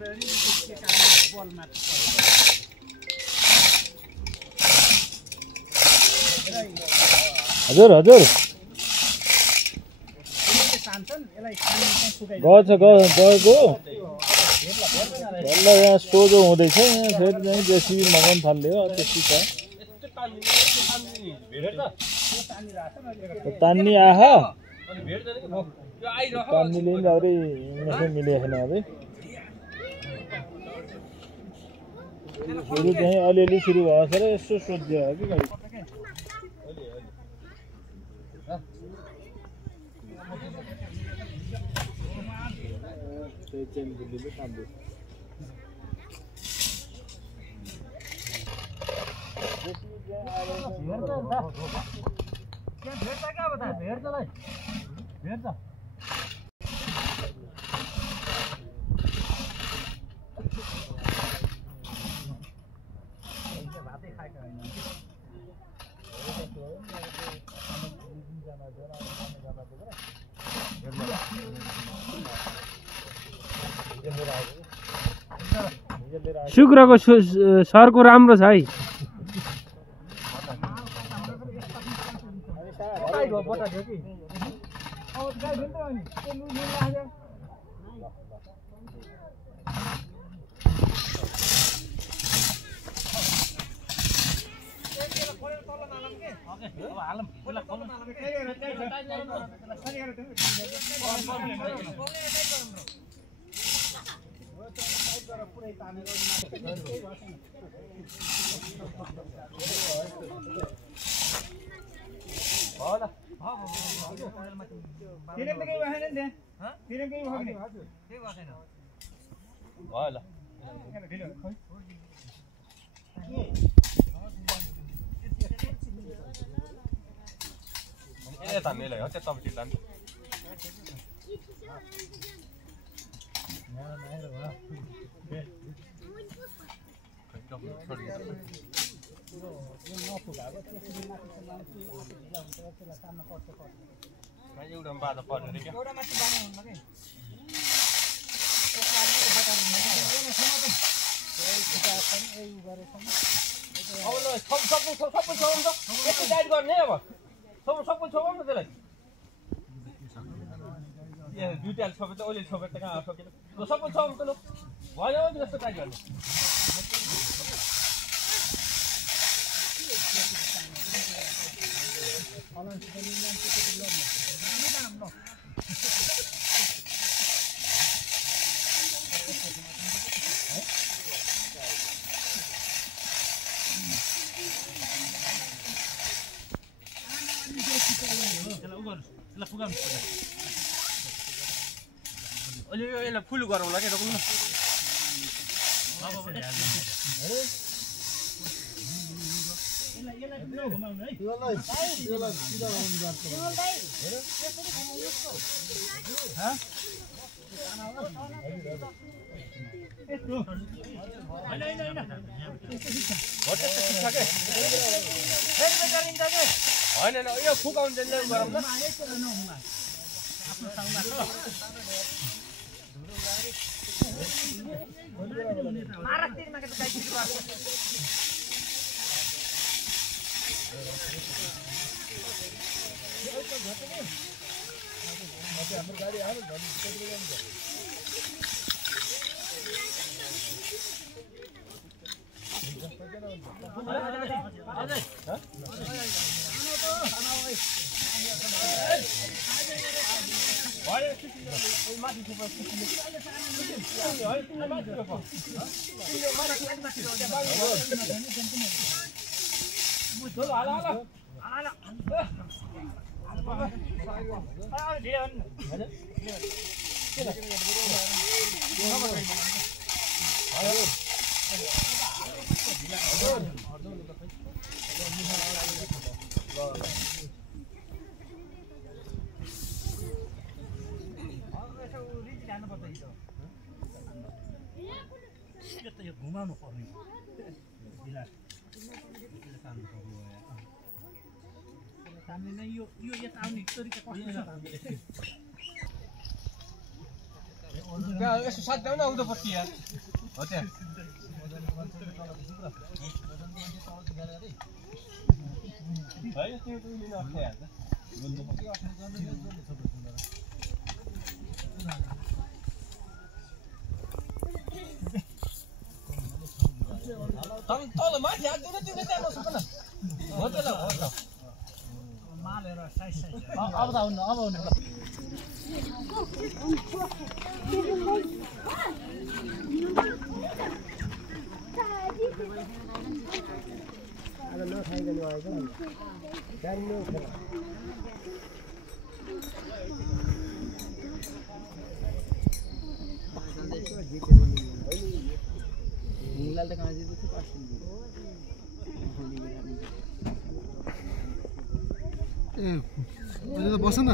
पर्यो नि के कारणले बल मात्र हजुर हजुर गएको बल्ल यहाँ सोझो हुँदैछ यहाँ फेरि चाहिँ जेसिबी मगाउनु थाल्यो त्यस्तै छ तान्नी आह तान्नीले नि अरे हिँड्नै मिलेको छैन अब सुरु चाहिँ अलिअलि सुरु भएको छ र यसो सोध्यो कि गाडी शुक्रको सरको राम्रो छ है फुल गरौँला के रोक्नु होइन यो फुकाउनु गरौँ घुमाउनु पर्ने यो यता आउने तरिका कस्तो छ यसो साध्याउ न उधोपट्टि यार हो त्यहाँ है त्यो लिन अट्ठाइहाल्छ तल माथि हाल्दैन त्यो त्यहाँ नसुक न हो त ल हो त मालेर साइज अब त आउनु अब आउनु त कहाँ जित्छ पास्छु ए अहिले त बस न